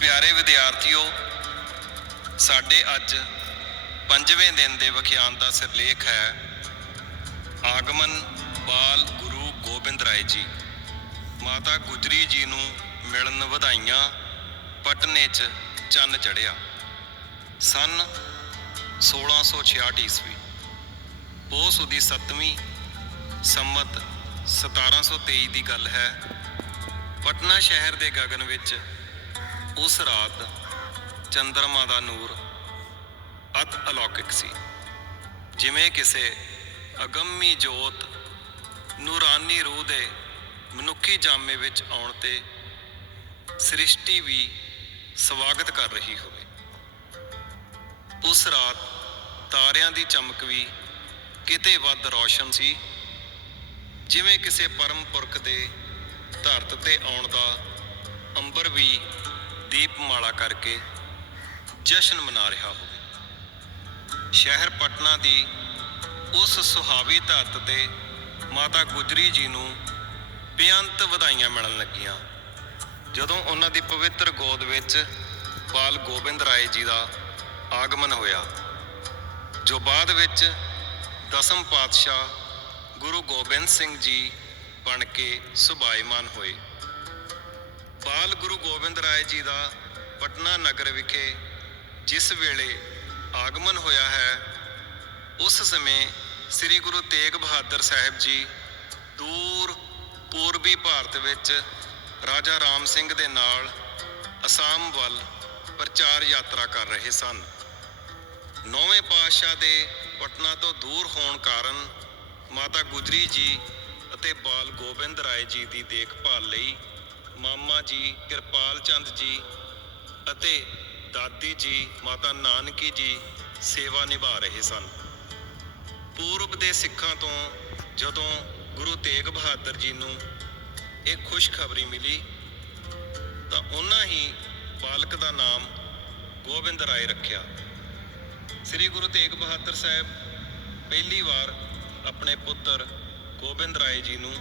ਪਿਆਰੇ ਵਿਦਿਆਰਥੀਓ, ਸਾਡੇ ਅੱਜ ਪੰਜਵੇਂ ਦਿਨ ਦੇ ਵਿਖਿਆਨ ਦਾ ਸਿਰਲੇਖ ਹੈ, ਆਗਮਨ ਬਾਲ ਗੁਰੂ ਗੋਬਿੰਦ ਰਾਏ ਜੀ। ਮਾਤਾ ਗੁਜਰੀ ਜੀ ਨੂੰ ਮਿਲਣ ਵਧਾਈਆਂ, ਪਟਨੇ 'ਚ ਚੰਨ ਚੜਿਆ। ਸਨ 1666 ਈਸਵੀ। ਪੋਸ ਦੀ 7ਵੀਂ ਸੰਮਤ 1723 ਦੀ ਗੱਲ ਹੈ, ਪਟਨਾ ਸ਼ਹਿਰ ਦੇ ਗਗਨ ਵਿੱਚ ਉਸ ਰਾਤ ਚੰਦਰਮਾ ਦਾ ਨੂਰ ਅਤ ਅਲੌਕਿਕ ਸੀ। ਜਿਵੇਂ ਕਿਸੇ ਅਗੰਮੀ ਜੋਤ ਨੂਰਾਨੀ ਰੂਹ ਦੇ ਮਨੁੱਖੀ ਜਾਮੇ ਵਿੱਚ ਆਉਣ ਤੇ ਸ੍ਰਿਸ਼ਟੀ ਵੀ ਸਵਾਗਤ ਕਰ ਰਹੀ ਹੋਵੇ। ਉਸ ਰਾਤ ਤਾਰਿਆਂ ਦੀ ਚਮਕ ਵੀ ਕਿਤੇ ਵੱਧ ਰੌਸ਼ਨ ਸੀ। ਜਿਵੇਂ ਕਿਸੇ ਪਰਮ ਪੁਰਖ ਦੇ ਧਰਤ ਤੇ ਆਉਣ ਦਾ ਅੰਬਰ ਵੀ ਦੀਪਮਾਲਾ ਕਰਕੇ ਜਸ਼ਨ ਮਨਾ ਰਿਹਾ ਹੋਵੇ। ਸ਼ਹਿਰ ਪਟਨਾ ਦੀ ਉਸ ਸੁਹਾਵੀ ਧਰਤ ਤੇ ਮਾਤਾ ਗੁਜਰੀ ਜੀ ਨੂੰ ਬੇਅੰਤ ਵਧਾਈਆਂ ਮਿਲਣ ਲੱਗੀਆਂ। ਜਦੋਂ ਉਹਨਾਂ ਦੀ ਪਵਿੱਤਰ ਗੋਦ ਵਿੱਚ ਬਾਲ ਗੋਬਿੰਦ ਰਾਏ ਜੀ ਦਾ ਆਗਮਨ ਹੋਇਆ, ਜੋ ਬਾਅਦ ਵਿੱਚ ਦਸਮ ਪਾਤਸ਼ਾਹ ਗੁਰੂ ਗੋਬਿੰਦ ਸਿੰਘ ਜੀ ਬਣ ਕੇ ਸੁਭਾਈਮਾਨ ਹੋਏ। ਬਾਲ ਗੁਰੂ ਗੋਬਿੰਦ ਰਾਏ ਜੀ ਦਾ ਪਟਨਾ ਨਗਰ ਵਿਖੇ ਜਿਸ ਵੇਲੇ ਆਗਮਨ ਹੋਇਆ ਹੈ, ਉਸ ਸਮੇਂ ਸ੍ਰੀ ਗੁਰੂ ਤੇਗ ਬਹਾਦਰ ਸਾਹਿਬ ਜੀ ਦੂਰ ਪੂਰਬੀ ਭਾਰਤ ਵਿੱਚ ਰਾਜਾ ਰਾਮ ਸਿੰਘ ਦੇ ਨਾਲ ਅਸਾਮ ਵੱਲ ਪ੍ਰਚਾਰ ਯਾਤਰਾ ਕਰ ਰਹੇ ਸਨ। ਨੌਵੇਂ ਪਾਤਸ਼ਾਹ ਦੇ ਪਟਨਾ ਤੋਂ ਦੂਰ ਹੋਣ ਕਾਰਨ ਮਾਤਾ ਗੁਜਰੀ ਜੀ ਅਤੇ ਬਾਲ ਗੋਬਿੰਦ ਰਾਏ ਜੀ ਦੀ ਦੇਖਭਾਲ ਲਈ ਮਾਮਾ ਜੀ, ਕਿਰਪਾਲ ਚੰਦ ਜੀ ਅਤੇ ਦਾਦੀ ਜੀ, ਮਾਤਾ ਨਾਨਕੀ ਜੀ ਸੇਵਾ ਨਿਭਾ ਰਹੇ ਸਨ। ਪੂਰਬ ਦੇ ਸਿੱਖਾਂ ਤੋਂ ਜਦੋਂ ਗੁਰੂ ਤੇਗ ਬਹਾਦਰ ਜੀ ਨੂੰ ਇਹ ਖੁਸ਼ਖਬਰੀ ਮਿਲੀ, ਤਾਂ ਉਹਨਾਂ ਹੀ ਬਾਲਕ ਦਾ ਨਾਮ ਗੋਬਿੰਦ ਰਾਏ ਰੱਖਿਆ। ਸ੍ਰੀ ਗੁਰੂ ਤੇਗ ਬਹਾਦਰ ਸਾਹਿਬ ਪਹਿਲੀ ਵਾਰ ਆਪਣੇ ਪੁੱਤਰ ਗੋਬਿੰਦ ਰਾਏ ਜੀ ਨੂੰ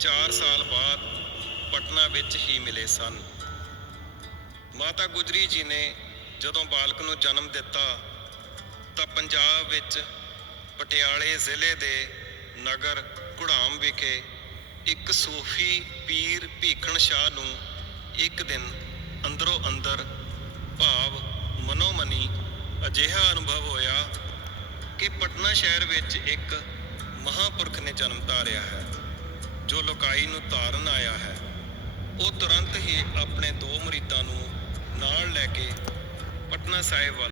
4 ਸਾਲ ਬਾਅਦ ਪਟਨਾ ਵਿੱਚ ਹੀ ਮਿਲੇ ਸਨ। ਮਾਤਾ ਗੁਜਰੀ ਜੀ ਨੇ ਜਦੋਂ ਬਾਲਕ ਨੂੰ ਜਨਮ ਦਿੱਤਾ, ਤਾਂ ਪੰਜਾਬ ਵਿੱਚ ਪਟਿਆਲੇ ਜ਼ਿਲ੍ਹੇ ਦੇ ਨਗਰ ਘੁੜਾਮ ਵਿਖੇ ਇੱਕ ਸੂਫੀ ਪੀਰ ਭੀਖਣ ਸ਼ਾਹ ਨੂੰ ਇੱਕ ਦਿਨ ਅੰਦਰੋਂ ਅੰਦਰ ਭਾਵ ਮਨੋਮਨੀ ਅਜਿਹਾ ਅਨੁਭਵ ਹੋਇਆ ਕਿ ਪਟਨਾ ਸ਼ਹਿਰ ਵਿੱਚ ਇੱਕ ਮਹਾਪੁਰਖ ਨੇ ਜਨਮ ਧਾਰਿਆ ਹੈ, ਜੋ ਲੋਕਾਈ ਨੂੰ ਤਾਰਨ ਆਇਆ ਹੈ। ਉਹ ਤੁਰੰਤ ਹੀ ਆਪਣੇ ਦੋ ਮੁਰੀਦਾਂ ਨੂੰ ਨਾਲ ਲੈ ਕੇ ਪਟਨਾ ਸਾਹਿਬ ਵੱਲ